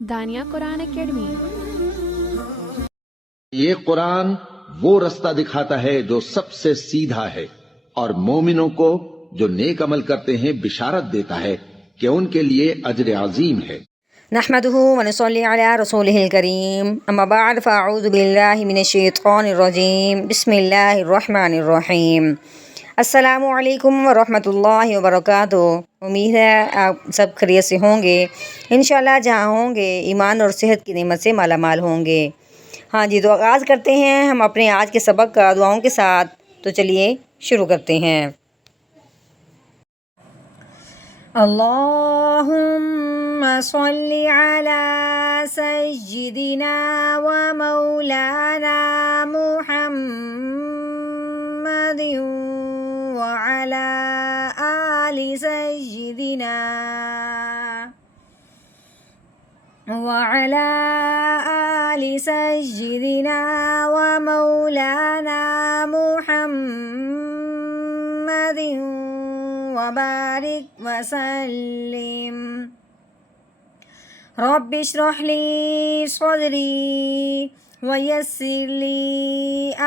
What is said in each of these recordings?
دانیہ قرآن academy. یہ قرآن وہ رستہ دکھاتا ہے جو سب سے سیدھا ہے، اور مومنوں کو جو نیک عمل کرتے ہیں بشارت دیتا ہے کہ ان کے لیے اجر عظیم ہے۔ نحمده ونصلي على رسوله الكريم اما بعد فاعوذ بالله من الشیطان الرجیم بسم اللہ الرحمن الرحیم۔ السلام علیکم ورحمۃ اللہ وبرکاتہ۔ امید ہے آپ سب خیریت سے ہوں گے، انشاءاللہ جہاں ہوں گے ایمان اور صحت کی نعمت سے مالا مال ہوں گے۔ ہاں جی، تو آغاز کرتے ہیں ہم اپنے آج کے سبق کا دعاؤں کے ساتھ، تو چلیے شروع کرتے ہیں۔ اللہم صلی علی سیدنا و مولانا محمد وعلی آل سیدنا وعلی آل سیدنا و مولانا محمد وبارک وسلم۔ رب اشرح لی صدری ویسر لی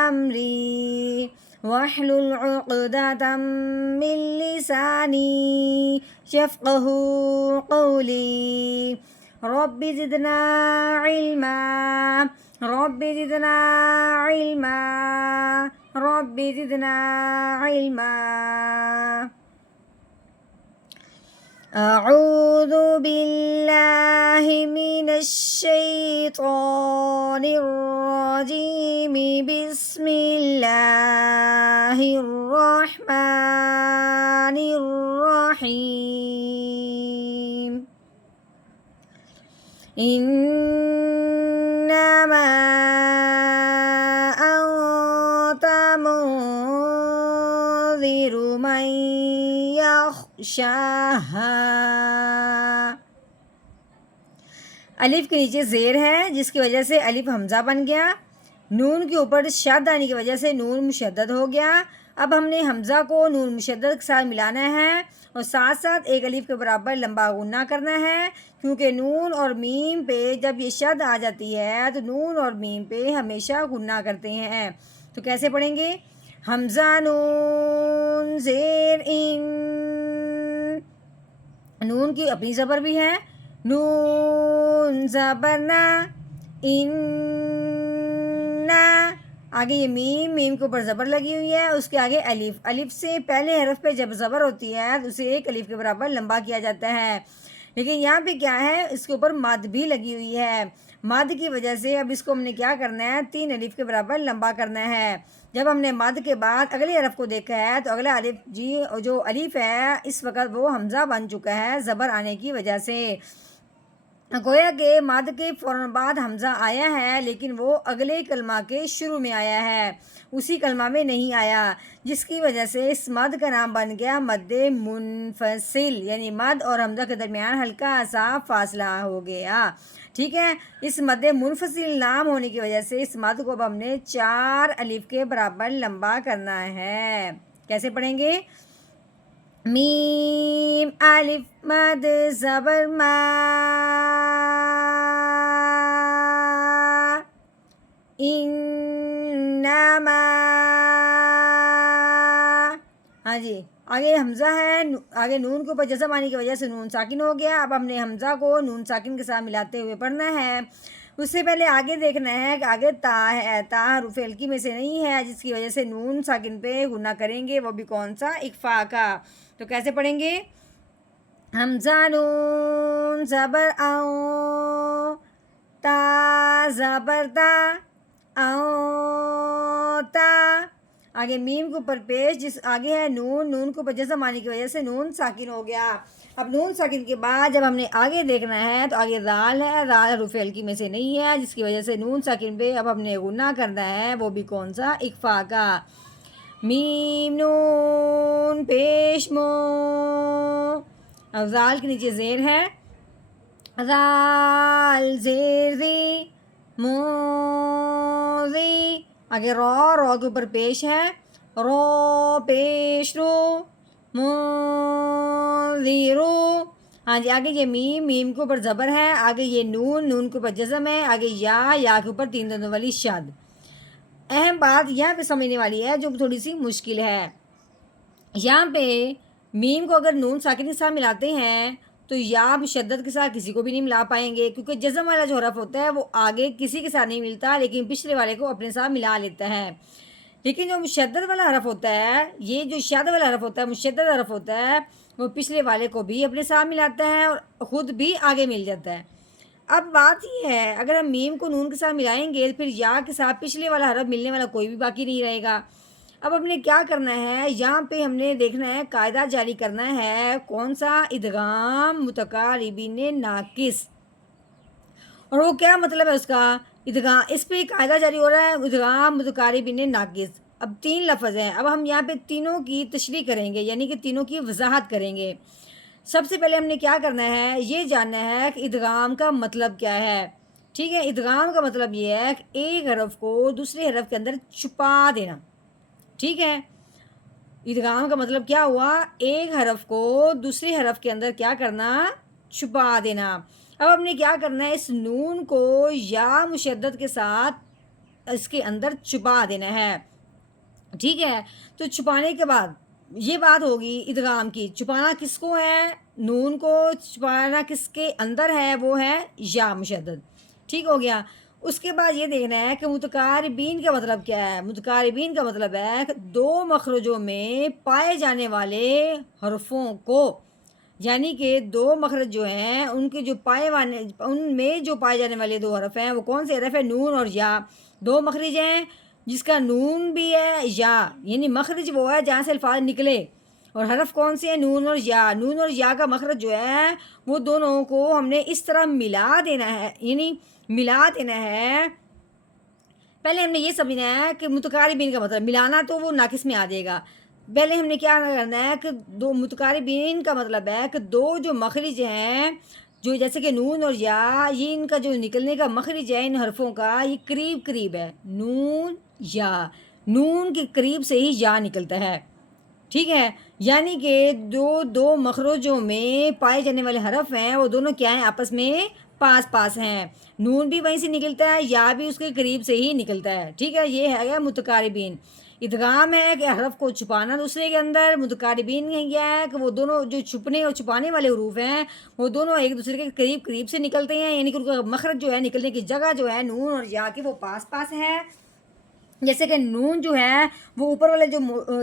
امری واحلل عقدۃ من لسانی یفقہوا قولی۔ رب زدنا علما رب زدنا علما رب زدنا علما۔ اعوذ باللہ من الشیطان الرجیم بسم اللہ الرحمن الرحیم۔ انما انت منذر من یخشاہا۔ الف کے نیچے زیر ہے جس کی وجہ سے الف حمزہ بن گیا، نون کے اوپر شد آنے کی وجہ سے نون مشدد ہو گیا۔ اب ہم نے حمزہ کو نون مشدد کے ساتھ ملانا ہے اور ساتھ ساتھ ایک الف کے برابر لمبا غنہ کرنا ہے، کیونکہ نون اور میم پہ جب یہ شد آ جاتی ہے تو نون اور میم پہ ہمیشہ غنہ کرتے ہیں۔ تو کیسے پڑھیں گے؟ حمزہ نون زیر ان، نون کی اپنی زبر بھی ہے، نون زبر نا، ان نا، آگے یہ میم، میم کے اوپر زبر لگی ہوئی ہے، اس کے آگے الف، الف سے پہلے حرف پہ جب زبر ہوتی ہے تو اسے ایک الف کے برابر لمبا کیا جاتا ہے، لیکن یہاں پہ کیا ہے، اس کے اوپر مد بھی لگی ہوئی ہے، مد کی وجہ سے اب اس کو ہم نے کیا کرنا ہے، 3 الف کے برابر لمبا کرنا ہے۔ جب ہم نے مد کے بعد اگلے حرف کو دیکھا ہے تو اگلا الف جی جو الف ہے اس وقت وہ حمزہ بن چکا ہے زبر آنے کی وجہ سے، گویا کہ مد کے فوراً بعد حمزہ آیا ہے لیکن وہ اگلے کلمہ کے شروع میں آیا ہے، اسی کلمہ میں نہیں آیا، جس کی وجہ سے اس مد کا نام بن گیا مد منفصل، یعنی مد اور حمزہ کے درمیان ہلکا سا فاصلہ ہو گیا۔ ٹھیک ہے، اس مد منفصل نام ہونے کی وجہ سے اس مد کو اب ہم نے 4 الف کے برابر لمبا کرنا ہے۔ کیسے پڑھیں گے؟ میم الف مد زبر ما، انما، ہاں جی، آگے حمزہ ہے، آگے نون کے اوپر جزم آنے کی وجہ سے نون ساکن ہو گیا، اب ہم نے حمزہ کو نون ساکن کے ساتھ ملاتے ہوئے پڑھنا ہے۔ اس سے پہلے آگے دیکھنا ہے کہ آگے تا ہے، تا حروف ہلکی میں سے نہیں ہے جس کی وجہ سے نون ساکن پہ غنہ کریں گے، وہ بھی کون سا؟ اکفا کا۔ تو کیسے پڑھیں گے؟ حمزہ نون زبر او، تا زبر تا، او تا، آگے میم کے اوپر پیش، جس آگے ہے نون، نون کے اوپر جزم آنے کی وجہ سے نون ساکن ہو گیا۔ اب نون ساکن کے بعد جب ہم نے آگے دیکھنا ہے تو آگے ذال ہے، ذال حروف ہلکی میں سے نہیں ہے جس کی وجہ سے نون ساکن پہ اب ہم نے غنہ کرنا ہے، وہ بھی کون سا؟ اکفا کا۔ میم نون پیش مو، اب ذال کے نیچے زیر ہے، ذال زیر زی، موزی، آگے رو، رو کے اوپر پیش ہے، رو پیش رو، تنذیرو. ہاں جی آگے یہ میم، میم کے اوپر زبر ہے، آگے یہ نون، نون کے اوپر جزم ہے، آگے یا کے اوپر 3 دندوں والی شد. اہم بات یہاں پہ سمجھنے والی ہے جو تھوڑی سی مشکل ہے. یہاں پہ میم کو اگر نون ساکن کے ساتھ ملاتے ہیں تو یا مشدد کے ساتھ کسی کو بھی نہیں ملا پائیں گے، کیونکہ جزم والا جو حرف ہوتا ہے وہ آگے کسی کے ساتھ نہیں ملتا لیکن پچھلے والے کو اپنے ساتھ ملا لیتا ہے. لیکن جو مشدد والا حرف ہوتا ہے، یہ جو شد والا حرف ہوتا ہے، مشدد حرف ہوتا ہے، وہ پچھلے والے کو بھی اپنے ساتھ ملاتا ہے اور خود بھی آگے مل جاتا ہے. اب بات یہ ہے اگر ہم میم کو نون کے ساتھ ملائیں گے پھر یا کے ساتھ پچھلے والا حرف ملنے والا کوئی بھی باقی نہیں رہے گا. اب ہم نے کیا کرنا ہے، یہاں پہ ہم نے دیکھنا ہے، قاعدہ جاری کرنا ہے. کون سا؟ ادغام متقاربین ناقص. اور وہ کیا مطلب ہے اس کا؟ ادغام، اس پہ قاعدہ جاری ہو رہا ہے ادغام متقاربین ناقص. اب 3 لفظ ہیں، اب ہم یہاں پہ تینوں کی تشریح کریں گے، یعنی کہ تینوں کی وضاحت کریں گے. سب سے پہلے ہم نے کیا کرنا ہے، یہ جاننا ہے کہ ادغام کا مطلب کیا ہے. ٹھیک ہے، ادغام کا مطلب یہ ہے کہ ایک حرف کو دوسرے حرف کے اندر چھپا دینا. ٹھیک ہے، ادغام کا مطلب کیا ہوا؟ ایک حرف کو دوسرے حرف کے اندر کیا کرنا؟ چھپا دینا. اب ہم نے کیا کرنا ہے، اس نون کو یا مشدد کے ساتھ اس کے اندر چھپا دینا ہے. ٹھیک ہے، تو چھپانے کے بعد یہ بات ہوگی ادغام کی. چھپانا کس کو ہے؟ نون کو. چھپانا کس کے اندر ہے؟ وہ ہے یا مشدد. ٹھیک ہو گیا. اس کے بعد یہ دیکھنا ہے کہ متقاربین کا مطلب کیا ہے. متقاربین کا مطلب ہے کہ 2 مخرجوں میں پائے جانے والے حرفوں کو، یعنی کہ 2 مخرج جو ہیں ان کے جو ان میں جو پائے جانے والے 2 حرف ہیں وہ کون سے حرف ہیں؟ نون اور یا. 2 مخرج ہیں جس کا نون بھی ہے یا، یعنی مخرج وہ ہے جہاں سے الفاظ نکلے، اور حرف کون سے ہیں؟ نون اور یا. نون اور یا کا مخرج جو ہے وہ دونوں کو ہم نے اس طرح ملا دینا ہے، یعنی ملا دینا ہے. پہلے ہم نے یہ سمجھنا ہے کہ متقاربین کا مطلب ملانا تو وہ ناقص میں آ جائے گا. پہلے ہم نے کیا کرنا ہے کہ 2 متقاربین کا مطلب ہے کہ 2 جو مخرج ہیں، جو جیسے کہ نون اور یا، یہ ان کا جو نکلنے کا مخرج ہے ان حرفوں کا، یہ قریب قریب ہے. نون یا، نون کے قریب سے ہی یا نکلتا ہے. ٹھیک ہے، یعنی کہ 2 مخرجوں میں پائے جانے والے حرف ہیں وہ دونوں کیا ہیں؟ آپس میں پاس پاس ہیں. نون بھی وہیں سے نکلتا ہے، یا بھی اس کے قریب سے ہی نکلتا ہے. ٹھیک ہے، یہ ہے متقاربین. ادغام ہے کہ حرف کو چھپانا دوسرے کے اندر. متقاربین کیا ہے کہ وہ دونوں جو چھپنے اور چھپانے والے حروف ہیں وہ دونوں ایک دوسرے کے قریب قریب سے نکلتے ہیں، یعنی کہ ان کا مخرج جو ہے، نکلنے کی جگہ جو ہے نون اور یا کی وہ پاس پاس ہے. جیسے کہ نون جو ہے وہ اوپر والے جو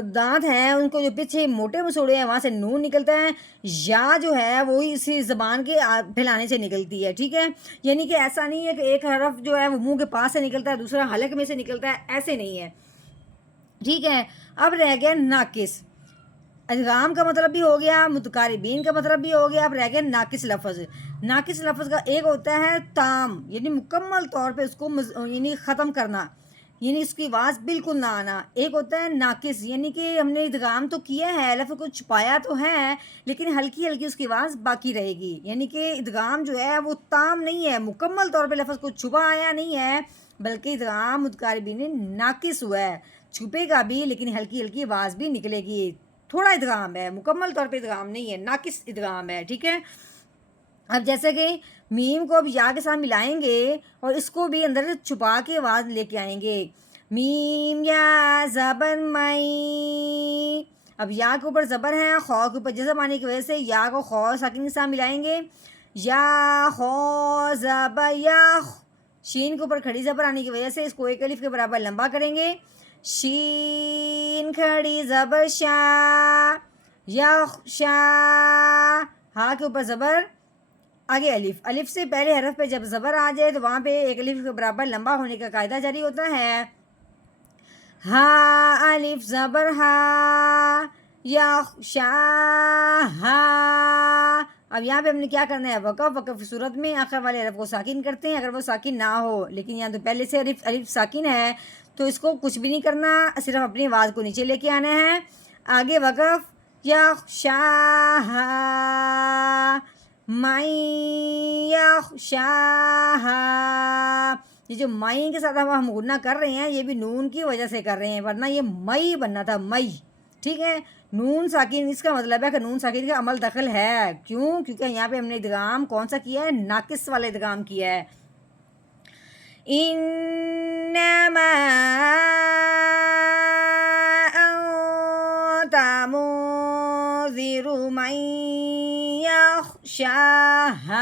دانت ہیں ان کو جو پیچھے موٹے مسوڑے ہیں وہاں سے نون نکلتا ہے. یا جو ہے وہی اسی زبان کے پھیلانے سے نکلتی ہے. ٹھیک ہے، یعنی کہ ایسا نہیں ہے کہ ایک حرف جو ہے وہ منہ کے پاس سے نکلتا ہے، دوسرا حلق میں سے نکلتا ہے، ایسے نہیں ہے. ٹھیک ہے، اب رہ گیا ناقص. ادغام کا مطلب بھی ہو گیا، متقاربین کا مطلب بھی ہو گیا، اب رہ گیا ناقص لفظ. ناقص لفظ کا ایک ہوتا ہے تام، یعنی مکمل طور پہ اس کو یعنی ختم کرنا، یعنی اس کی آواز بالکل نہ آنا. ایک ہوتا ہے ناقص، یعنی کہ ہم نے ادغام تو کیا ہے، لفظ کو چھپایا تو ہے لیکن ہلکی ہلکی اس کی آواز باقی رہے گی. یعنی کہ ادغام جو ہے وہ تام نہیں ہے، مکمل طور پہ لفظ کو چھپایا نہیں ہے، بلکہ ادغام متقاربین ناقص ہوا ہے. چھپے گا بھی لیکن ہلکی ہلکی آواز بھی نکلے گی. تھوڑا ادغام ہے، مکمل طور پہ ادغام نہیں ہے، ناقص ادغام ہے. ٹھیک ہے، اب جیسے کہ میم کو اب یا کے ساتھ ملائیں گے اور اس کو بھی اندر چھپا کے آواز لے کے آئیں گے. میم یا زبر مئی. اب یا کے اوپر زبر ہے، خو کے اوپر جزم آنے کی وجہ سے یا کو خو ساکن کے ساتھ ملائیں گے. یا خو زبر یخ. شین کے اوپر کھڑی زبر آنے کی وجہ سے اس کو ایک الف کے برابر لمبا کریں گے. شین کھڑی زبر شا. یخ شا. ہا کے اوپر زبر، آگے الف. الف سے پہلے حرف پہ جب زبر آ جائے تو وہاں پہ ایک الف کے برابر لمبا ہونے کا قاعدہ جاری ہوتا ہے. ہا الف زبر ہا. یخ شا ہا. اب یہاں پہ ہم نے کیا کرنا ہے؟ وقف. وقف کی صورت میں آخر والے حرف کو ساکن کرتے ہیں اگر وہ ساکن نہ ہو، لیکن یہاں تو پہلے سے الف ساکن ہے تو اس کو کچھ بھی نہیں کرنا، صرف اپنی آواز کو نیچے لے کے آنا ہے. آگے وقف. یخ شا ہا. مائی یخ شا ہا. یہ جو مئی کے ساتھ ہم غنہ کر رہے ہیں یہ بھی نون کی وجہ سے کر رہے ہیں، ورنہ یہ مئی بننا تھا، مئی. ٹھیک ہے. نون ساکن اس کا مطلب ہے کہ نون ساکن کا عمل دخل ہے. کیوں؟ کیونکہ یہاں پہ ہم نے ادغام کون سا کیا ہے؟ ناقص والا ادغام کیا ہے. انما انت منذر من یخشاها.